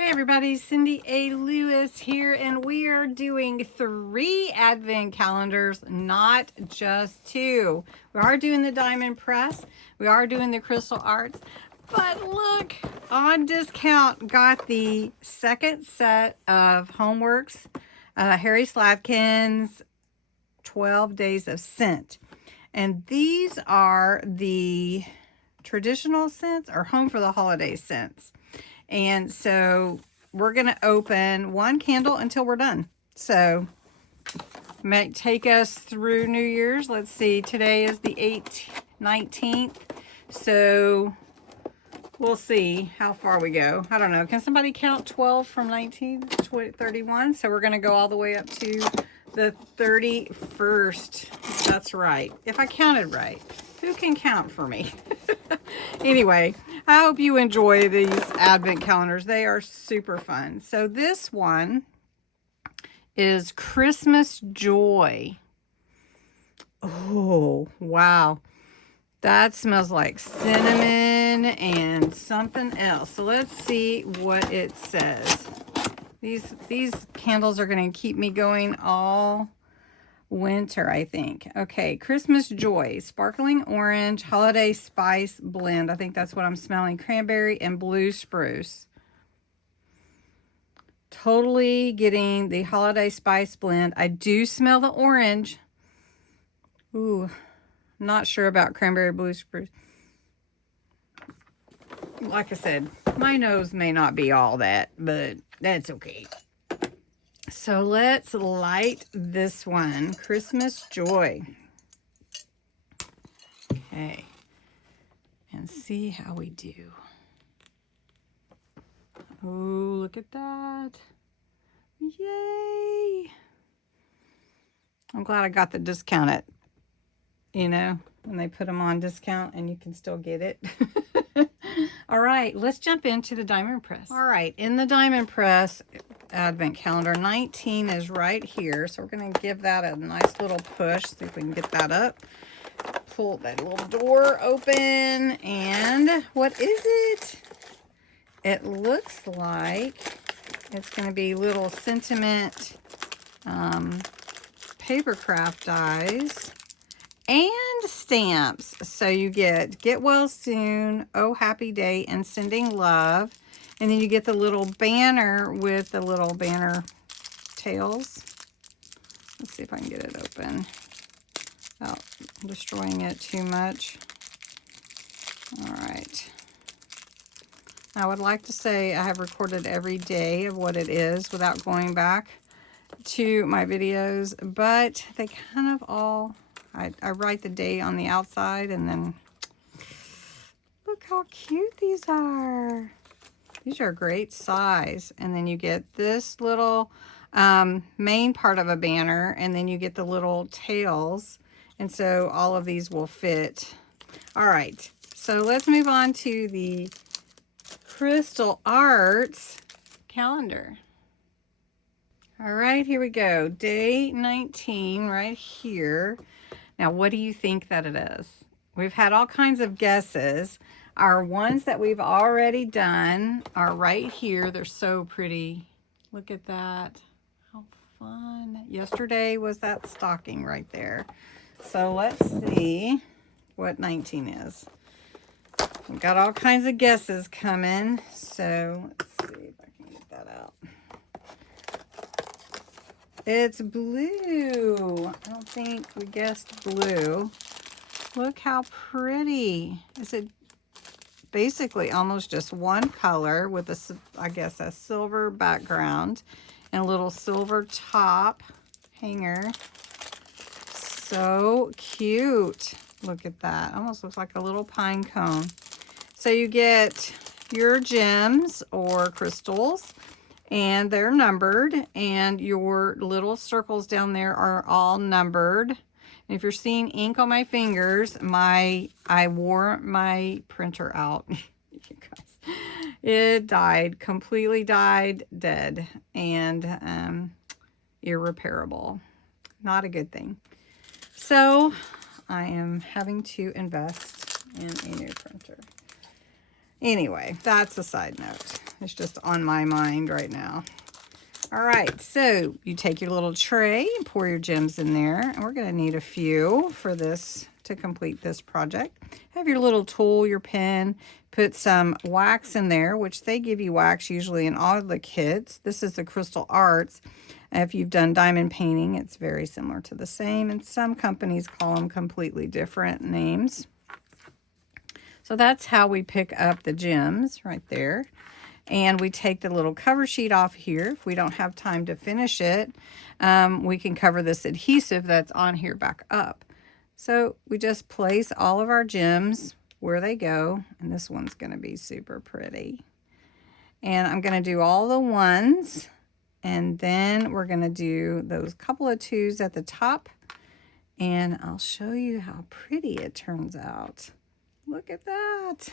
Hey everybody, Cindy A. Lewis here, and we are doing 3 advent calendars, not just 2. We are doing the diamond press, we are doing the crystal arts, but look, on discount, got the second set of Homeworx, Harry Slavkin's 12 Days of Scent. And these are the traditional scents or home for the holiday scents. And so we're going to open one candle until we're done. So might take us through New Year's. Let's see, today is the 19th. So we'll see how far we go. I don't know. Can somebody count 12 from 19 to 31? So we're going to go all the way up to the 31st. That's right. If I counted right. Who can count for me? Anyway, I hope you enjoy these advent calendars. They are super fun. So this one is Christmas Joy. Oh, wow. That smells like cinnamon and something else. So let's see what it says. These candles are going to keep me going all winter, I think. Okay, Christmas Joy, sparkling orange, holiday spice blend. I think that's what I'm smelling. Cranberry and blue spruce. Totally getting the holiday spice blend. I do smell the orange. Ooh, not sure about cranberry blue spruce. Like I said, my nose may not be all that, but that's okay. So let's light this one, Christmas Joy. Okay, and see how we do. Oh, look at that. Yay. I'm glad I got the discount at, when they put them on discount and you can still get it. All right, let's jump into the diamond press. All right, in the diamond press advent calendar, 19 is right here. So we're going to give that a nice little push. See if we can get that up. Pull that little door open. And what is it? It looks like it's going to be little sentiment paper craft dies and stamps. So you get well soon, oh happy day, and sending love. And then you get the little banner with the little banner tails. Let's see if I can get it open without destroying it too much. All right. I would like to say I have recorded every day of what it is without going back to my videos, but they kind of all, I write the day on the outside, and then look how cute these are. These are a great size. And then you get this little main part of a banner, and then you get the little tails. And so all of these will fit. All right, so let's move on to the Crystal Arts calendar. All right, here we go. Day 19 right here. Now, what do you think that it is? We've had all kinds of guesses. Our ones that we've already done are right here. They're so pretty. Look at that. How fun. Yesterday was that stocking right there. So let's see what 19 is. We've got all kinds of guesses coming. So let's see if I can get that out. It's blue. I don't think we guessed blue. Look how pretty. Is it basically almost just one color with a, I guess, a silver background and a little silver top hanger. So cute. Look at that. Almost looks like a little pine cone. So you get your gems or crystals, and they're numbered, and your little circles down there are all numbered. And if you're seeing ink on my fingers, I wore my printer out. You guys, it died, completely died, dead, and irreparable. Not a good thing. So I am having to invest in a new printer. Anyway, that's a side note. It's just on my mind right now. All right, so you take your little tray and pour your gems in there. And we're going to need a few for this to complete this project. Have your little tool, your pen, put some wax in there, which they give you wax usually in all the kits. This is the Crystal Arts. If you've done diamond painting, it's very similar to the same, and some companies call them completely different names. So that's how we pick up the gems right there. And we take the little cover sheet off here. If we don't have time to finish it, we can cover this adhesive that's on here back up. So we just place all of our gems where they go. And this one's going to be super pretty. And I'm going to do all the ones. And then we're going to do those couple of twos at the top. And I'll show you how pretty it turns out. Look at that.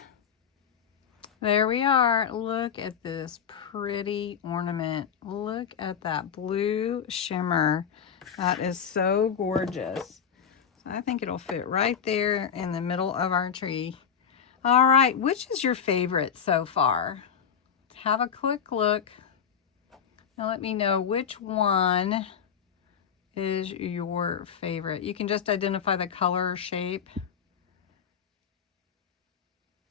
There we are. Look at this pretty ornament. Look at that blue shimmer. That is so gorgeous. So I think it'll fit right there in the middle of our tree. All right, which is your favorite so far? Have a quick look. Now let me know which one is your favorite. You can just identify the color or shape.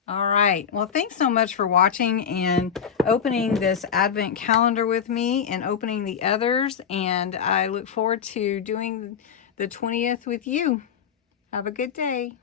All right. Well, thanks so much for watching and opening this advent calendar with me and opening the others. And I look forward to doing the 20th with you. Have a good day.